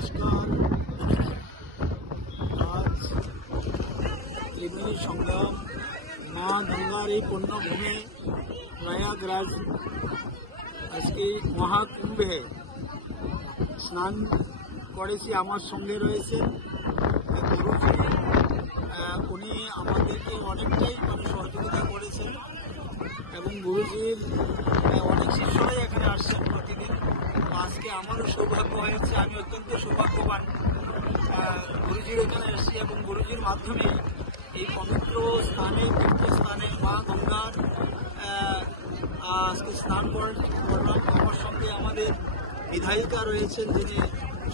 নমস্কার। আজ ত্রিবেণী সংগম মা গঙ্গার এই পুণ্যভূমি প্রয়াগরাজ আজকে মহাকুম্ভে স্নান করেছি। আমার সঙ্গে রয়েছে গুরুজি, উনি আমাদেরকে অনেকটাই সহযোগিতা করেছেন এবং গুরুজির অনেক শিষ্যরাই এখানে আসছেন প্রতিদিন। আজকে আমারও সৌভাগ্য হয়েছে, আমি অত্যন্ত সৌভাগ্যবান গুরুজির এখানে এসেছি এবং গুরুজির মাধ্যমে এই পবিত্র স্থানে তীর্থস্থানে মা গঙ্গার আজকে স্নান করলাম। আমার সঙ্গে আমাদের বিধায়িকা রয়েছেন, যিনি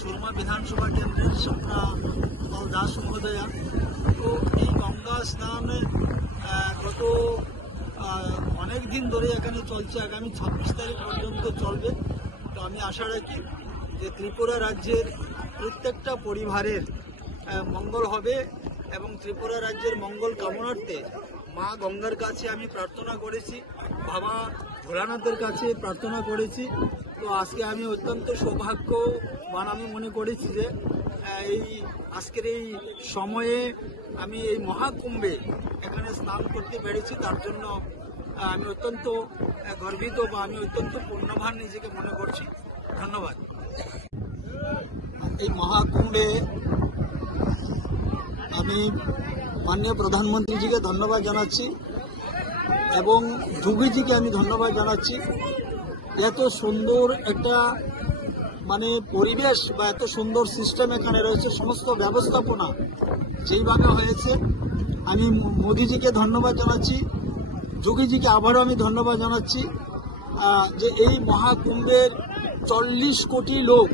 সুরমা বিধানসভা কেন্দ্রের স্বপ্না দাস মহোদয়া। তো এই গঙ্গা স্নান গত অনেক দিন ধরে এখানে চলছে, আগামী 26 তারিখ পর্যন্ত চলবে। তো আমি আশা রাখি যে ত্রিপুরা রাজ্যের প্রত্যেকটা পরিবারের মঙ্গল হবে এবং ত্রিপুরা রাজ্যের মঙ্গল কামনার্থে মা গঙ্গার কাছে আমি প্রার্থনা করেছি, বাবা ভোলানাথের কাছে প্রার্থনা করেছি। তো আজকে আমি অত্যন্ত সৌভাগ্যবান আমি মনে করেছি যে এই আজকের এই সময়ে আমি এই মহাকুম্ভে এখানে স্নান করতে পেরেছি। তার জন্য আমি অত্যন্ত গর্বিত বা আমি অত্যন্ত পুণ্যবান নিজেকে মনে করছি। ধন্যবাদ। এই মহাকুম্ভে আমি মাননীয় প্রধানমন্ত্রীজিকে ধন্যবাদ জানাচ্ছি এবং যোগীজিকে আমি ধন্যবাদ জানাচ্ছি। এত সুন্দর একটা পরিবেশ বা এত সুন্দর সিস্টেম এখানে রয়েছে, সমস্ত ব্যবস্থাপনা যেইভাবে হয়েছে। আমি মোদিজিকে ধন্যবাদ জানাচ্ছি, যোগীজিকে আবারও আমি ধন্যবাদ জানাচ্ছি যে এই মহাকুম্ভের 40 কোটি লোক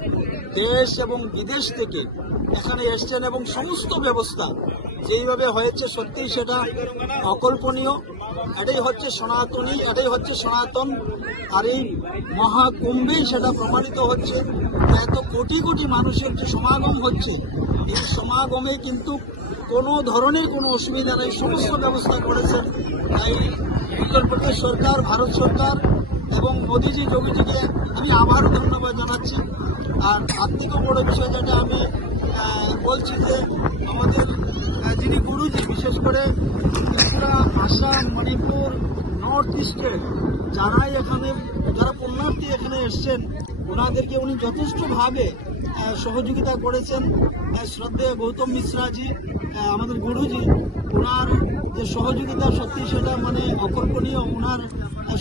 দেশ এবং বিদেশ থেকে এখানে এসছেন এবং সমস্ত ব্যবস্থা যেইভাবে হয়েছে সত্যিই সেটা অকল্পনীয়। এটাই হচ্ছে সনাতনী, এটাই হচ্ছে সনাতন। আর এই মহাকুম্ভেই সেটা প্রমাণিত হচ্ছে। এত কোটি কোটি মানুষের যে সমাগম হচ্ছে, এই সমাগমে কিন্তু কোনো ধরনের কোনো অসুবিধা নেই, সমস্ত ব্যবস্থা করেছেন এই উত্তরপ্রদেশ সরকার, ভারত সরকার এবং মোদিজি যোগীজিকে আমি আবারও ধন্যবাদ জানাচ্ছি। আর তার থেকেও বড় বিষয় যেটা আমি বলছি যে আমাদের যিনি গুরুজি, বিশেষ করে ত্রিপুরা, আসাম, মণিপুর, নর্থ ইস্টের যারা পুণ্যার্থী এখানে এসছেন, ওনাদেরকে উনি যথেষ্টভাবে সহযোগিতা করেছেন। শ্রদ্ধেয় গৌতম মিশ্রাজি, আমাদের গুরুজি, ওনার যে সহযোগিতা সত্যি সেটা অকল্পনীয়। ওনার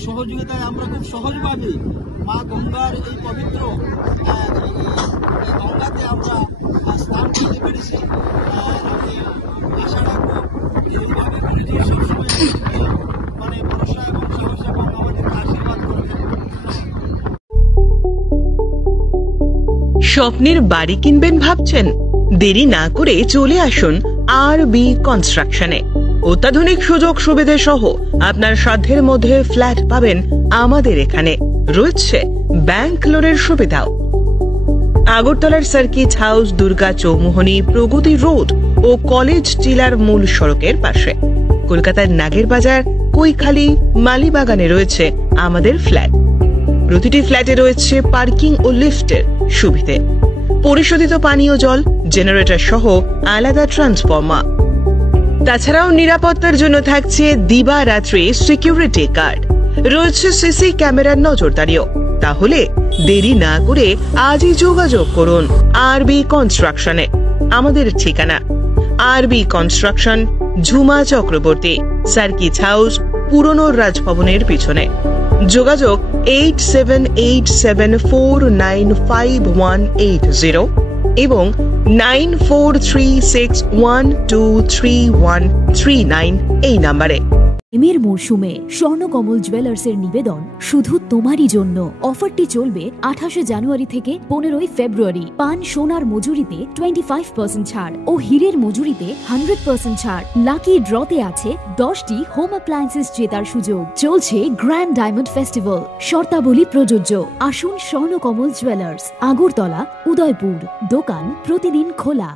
সহযোগিতায় আমরা খুব সহজভাবে মা গঙ্গার এই পবিত্র গঙ্গাতে আমরা স্নান করতে পেরেছি। আমি আশা রাখবো এইভাবে গুরুজি সবসময় ভরসা এবং সাহস এবং আমাদেরকে আশীর্বাদ করবেন। স্বপ্নের বাড়ি কিনবেন ভাবছেন? দেরি না করে চলে আসুন আরবি কনস্ট্রাকশনে। অত্যাধুনিক সুযোগ সুবিধা সহ আপনার সাধ্যের মধ্যে ফ্ল্যাট পাবেন আমাদের এখানে। রয়েছে ব্যাংক লোনের সুবিধাও। আগরতলার সার্কিট হাউস, দুর্গা চৌমুহনী, প্রগতি রোড ও কলেজ টিলার মূল সড়কের পাশে। কলকাতার নাগের বাজার, কৈখালি, মালিবাগানে রয়েছে আমাদের ফ্ল্যাট। প্রতিটি ফ্ল্যাটে রয়েছে পার্কিং ও লিফটের সুবিধে, পরিশোধিত পানীয় জল, জেনারেটর সহ আলাদা ট্রান্সফরমার। তাছাড়াও নিরাপত্তার জন্য থাকছে দিবারাত্রি সিকিউরিটি গার্ড, রয়েছে সিসি ক্যামেরার নজরদারিও। তাহলে দেরি না করে আজই যোগাযোগ করুন আরবি কনস্ট্রাকশনে। আমাদের ঠিকানা আরবি construction, Jhuma Chakraborty, circuit house, পুরনো রাজভবনের পিছনে। যোগাযোগ 8787495180 এবং 9436123139 এই নাম্বারে। এর মরশুমে স্বর্ণকমল জুয়েলার্সের নিবেদন শুধু তোমারই জন্য। অফারটি চলবে 28 জানুয়ারি থেকে 15 ফেব্রুয়ারি। পান সোনার মজুরিতে 25% ছাড় ও হীরের মজুরিতে 100% ছাড়। লাকি ড্রতে আছে 10টি হোম অ্যাপ্লায়েন্সেস জেতার সুযোগ। চলছে গ্র্যান্ড ডায়মন্ড ফেস্টিভ্যাল। শর্তাবলী প্রযোজ্য। আসুন স্বর্ণকমল জুয়েলার্স, আগরতলা, উদয়পুর। দোকান প্রতিদিন খোলা।